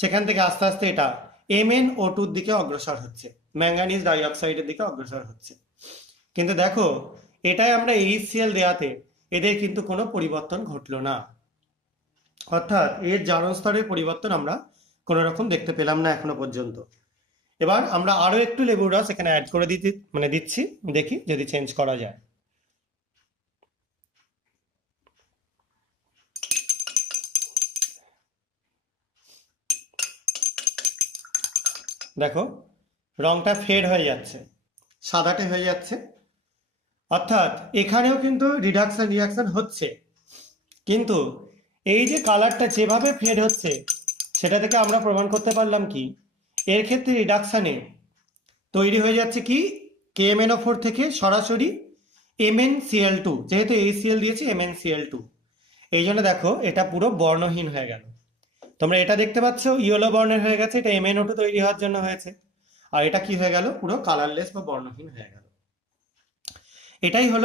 সেখান থেকে আস্তে আস্তে এটা MnO2 দিকে অগ্রসর হচ্ছে, ম্যাঙ্গানিজ ডাইঅক্সাইডের দিকে অগ্রসর হচ্ছে। কিন্তু দেখো, এটাই আমরা HCl দেওয়াতে এদের কিন্তু কোনো পরিবর্তন ঘটলো না, অর্থাৎ এর জারণ স্তরের পরিবর্তন আমরা কোনো রকম দেখতে পেলাম না এখনো পর্যন্ত। এবার আমরা আরো একটু লেবুর রস এখানে অ্যাড করে দিচ্ছি, দেখি যদি চেঞ্জ করা যায়। দেখো, রংটা ফেড হয়ে যাচ্ছে, সাদাটে হয়ে যাচ্ছে, অর্থাৎ এখানেও কিন্তু রিয়াকশন হচ্ছে। কিন্তু এই যে কালারটা যেভাবে ফেড হচ্ছে, সেটা থেকে আমরা প্রমাণ করতে পারলাম কি, এর ক্ষেত্রে রিডাকশানে তৈরি হয়ে যাচ্ছে কি, KMnO4 থেকে সরাসরি MnCl2, যেহেতু HCl দিয়েছি MnCl2, এই জন্য দেখো এটা পুরো বর্ণহীন হয়ে গেল। তোমরা এটা দেখতে পাচ্ছ ইয়েলো বর্ণের হয়ে গেছে, এটা MnO2 তৈরি হওয়ার জন্য হয়েছে। আর এটা কি হয়ে গেল, পুরো কালারলেস বা বর্ণহীন হয়ে গেল। এটাই হলো